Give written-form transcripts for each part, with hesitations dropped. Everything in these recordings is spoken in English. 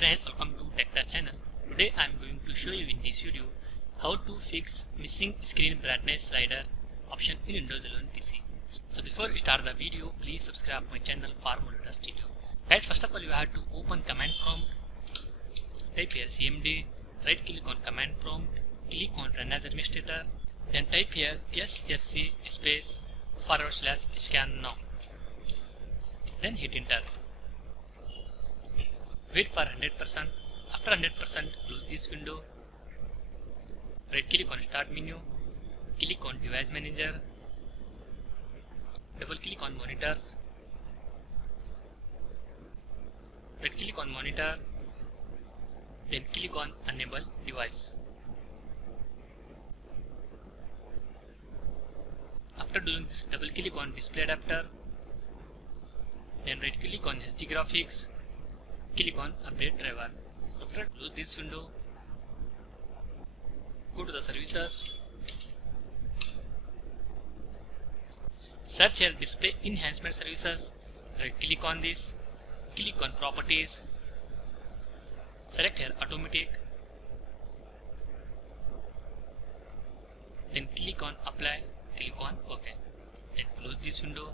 friends, welcome to TechTouch channel. Today I am going to show you in this video how to fix missing screen brightness slider option in Windows 11 PC. So before we start the video, please subscribe my channel for more latest video. Guys, first of all you have to open command prompt, type here cmd, right click on command prompt, click on run as administrator, then type here sfc space /scan now, then hit enter. Wait for 100%. After 100%, close this window. Right click on start menu, click on device manager, double click on monitors, right click on monitor, then click on enable device. After doing this, double click on display adapter, then right click on HD graphics, click on update driver. After close this window, go to the services, search here display enhancement services, right click on this, click on properties, select here automatic, then click on apply, click on OK, then close this window,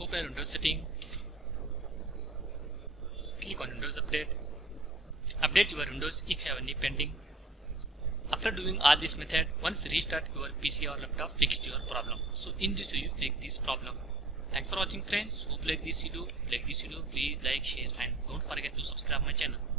open Windows setting, click on Windows Update, update your Windows if you have any pending. After doing all this method, once restart your PC or laptop, fixed your problem. So in this way you fix this problem. Thanks for watching friends. Hope like this video. If you like this video, please like, share and don't forget to subscribe my channel.